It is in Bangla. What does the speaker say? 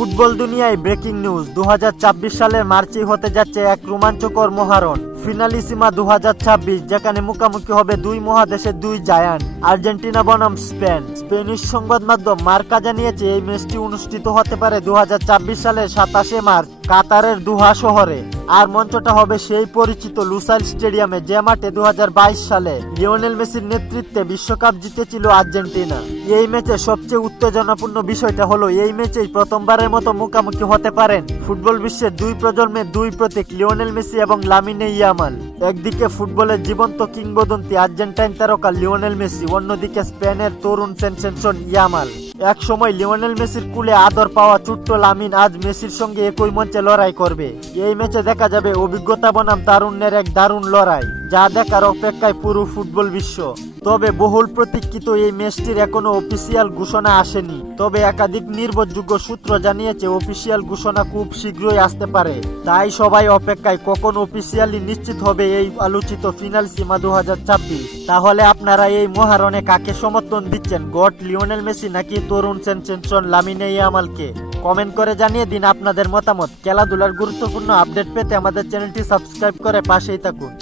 ফুটবল দুনিয়ায় ব্রেকিং নিউজ 2026 সালের মার্চেই হতে যাচ্ছে এক রোমাঞ্চকর মহারণ ফিনালিসিমা 2026, যেখানে মুখোমুখি হবে দুই মহাদেশের দুই জায়ান্ট আর্জেন্টিনা বনাম স্পেনিশ সংবাদ মাধ্যম মার্কা জানিয়েছে এই ম্যাচটি অনুষ্ঠিত হতে পারে 2026 সালের 27 মার্চ কাতারের দোহা শহরে। আর মঞ্চটা হবে সেই পরিচিত লুসাইল স্টেডিয়ামে, যে মাঠে 2022 সালে লিওনেল মেসির নেতৃত্বে বিশ্বকাপ জিতেছিল আর্জেন্টিনা। এই ম্যাচে সবচেয়ে উত্তেজনাপূর্ণ বিষয়টা হলো এই ম্যাচেই প্রথমবারের মতো মুখোমুখি হতে পারেন ফুটবল বিশ্বের দুই প্রজন্মের দুই প্রতীক লিওনেল মেসি এবং লামিনে ইয়ামাল। একদিকে ফুটবলের জীবন্ত কিংবদন্তি আর্জেন্টাইন তারকা লিওনেল মেসি, অন্যদিকে স্পেনের তরুণ সেনসেশন ইয়ামাল। এক সময় লিওনেল মেসির কুলে আদর পাওয়া ছোট্ট লামিন আজ মেসির সঙ্গে একই মঞ্চে লড়াই করবে। এই ম্যাচে দেখা যাবে অভিজ্ঞতা বনাম তারুণ্যের এক দারুণ লড়াই, যা দেখার অপেক্ষায় পুরো ফুটবল বিশ্ব। তবে বহুল প্রতীক্ষিত এই ম্যাচটির এখনো অফিসিয়াল ঘোষণা আসেনি, তবে একাধিক নির্ভরযোগ্য সূত্র জানিয়েছে অফিসিয়াল ঘোষণা খুব শীঘ্রই আসতে পারে। তাই সবাই অপেক্ষায় কখন অফিসিয়ালি নিশ্চিত হবে এই আলোচিত ফিনালিসিমা 2026। তাহলে আপনারা এই মহারণে কাকে সমর্থন দিচ্ছেন, গড লিওনেল মেসি নাকি তরুণ সেনসেশন লামিনে ইয়ামালকে? কমেন্ট করে জানিয়ে দিন আপনাদের মতামত। খেলাধুলার গুরুত্বপূর্ণ আপডেট পেতে আমাদের চ্যানেলটি সাবস্ক্রাইব করে পাশেই থাকুন।